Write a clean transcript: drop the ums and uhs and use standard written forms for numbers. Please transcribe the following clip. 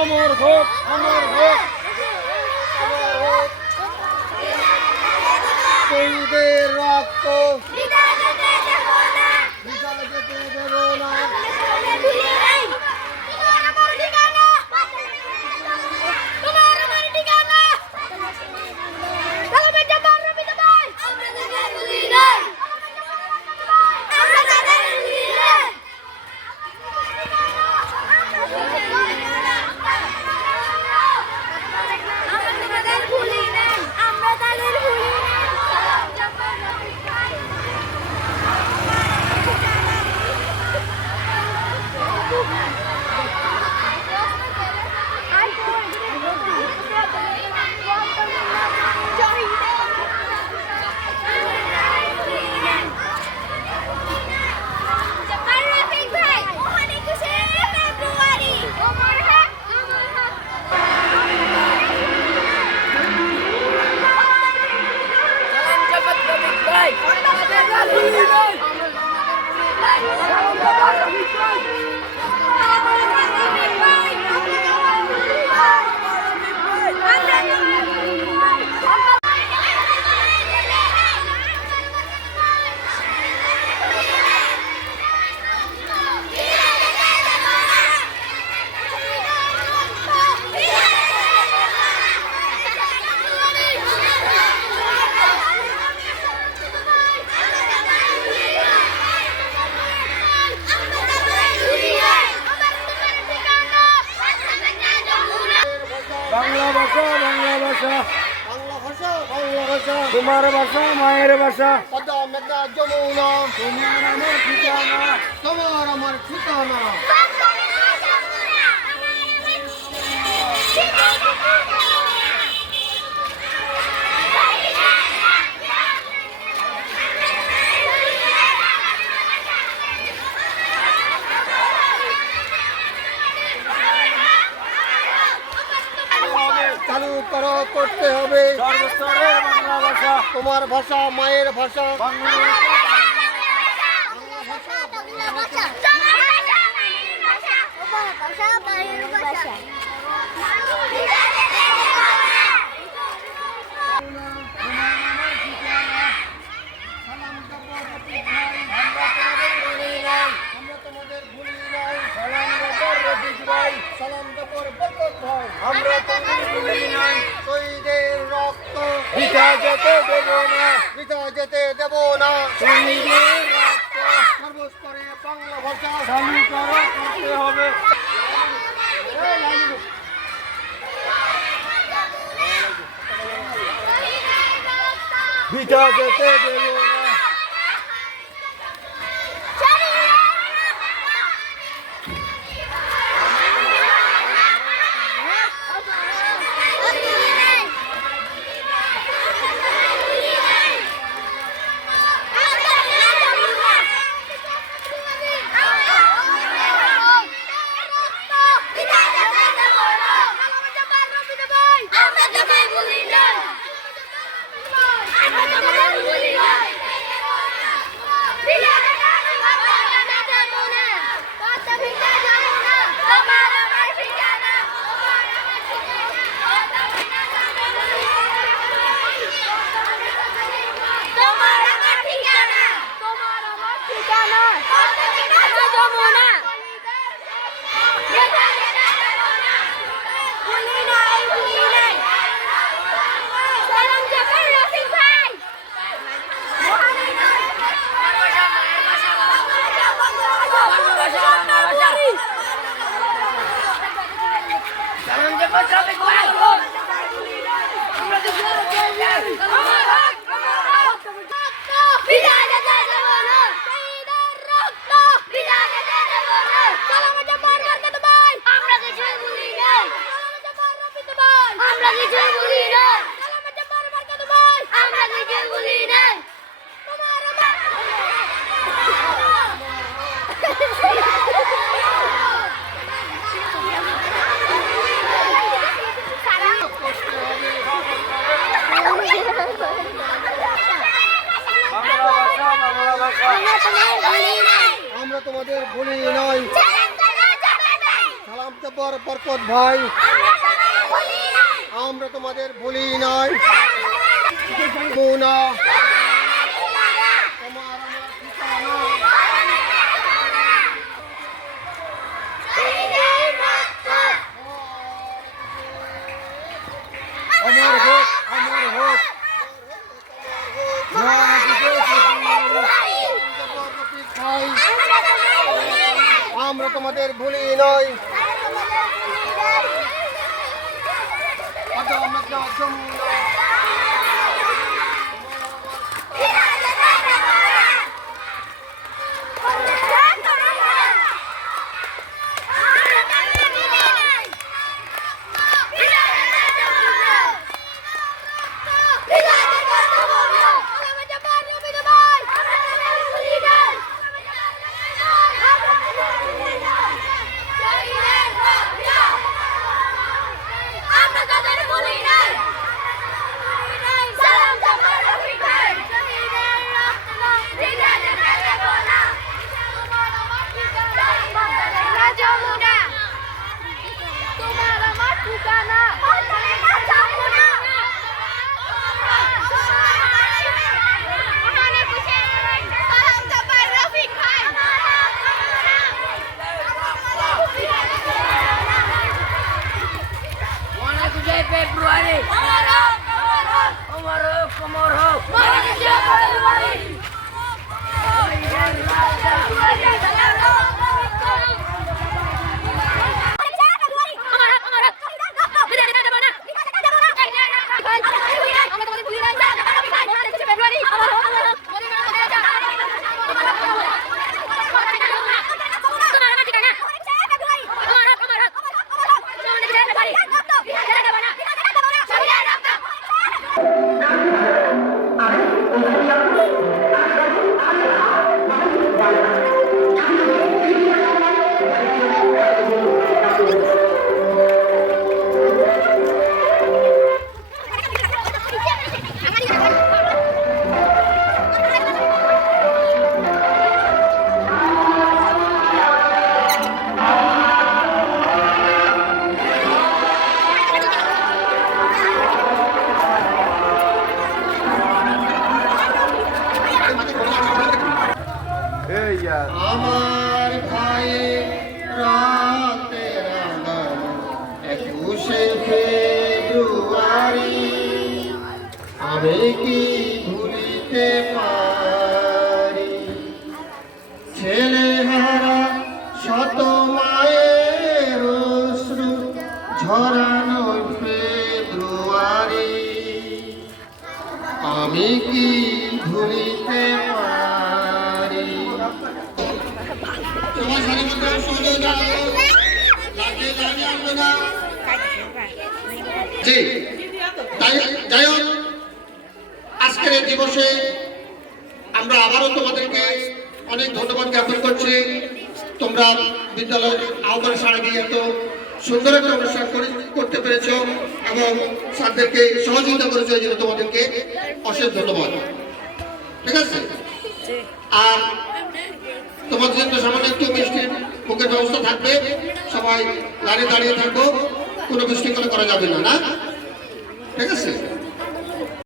অমর হোক, অমর হোক, শহীদের রক্ত বৃথা যেতে দেব না। বাংলা ভাষা, বাংলা ভাষা, বাংলা ভাষা, বাংলা ভাষা, তোমার ভাষা মায়ের ভাষা। পদ্মা মেঘনা যমুনা তোমার আমার ঠিকানা, তোমার আমার ঠিকানা। চালু করো, করতে হবে সর্বস্তরের বাংলা ভাষা, তোমার ভাষা মায়ের ভাষা, বাংলা ভাষা। আমরা তোমাদের ভুলি নাই, শহীদের রক্ত বৃথা যেতে দেব না, বৃথা যেতে দেব না। শহীদের রক্ত সর্বস্তরে বাংলা ভাষা চালু করো, করতে হবে। বৃথা যেতে দেব না। ভুলি নাই। সালাম জব্বার বরকত ভাই, আমরা তোমাদের ভুলি নাই। মুনা তোমার আমার ঠিকানা, অমর হোক, অমর হোক। আমরা তোমাদের ভুলি নই। Februari. Omar hook. আমার ভাইয়ের রাতের আঁধার 21শে ফেব্রুয়ারি আমি কি ভুলিতে পারি। ছেলেহারা শত মায়ের অশ্রু ঝরানো ফেব্রুয়ারি আমি কি ভুলিতে পারি। যাই হোক, আজকের এই দিবসে আমরা আবারও তোমাদেরকে অনেক ধন্যবাদ জ্ঞাপন করছি। তোমরা বিদ্যালয়ের আহ্বানে সাড়া দিয়ে এত সুন্দর একটা অনুষ্ঠান করতে পেরেছ এবং স্যারদেরকে সহযোগিতা করেছো, এই জন্য তোমাদেরকে অশেষ ধন্যবাদ। ঠিক আছে, আর তোমাদের জন্য সামান্য একটু মিষ্টির মুখের ব্যবস্থা থাকবে। সবাই লাইনে দাঁড়িয়ে থাকবো, কোনো বিশৃঙ্খলা করা যাবে না, না? ঠিক আছে।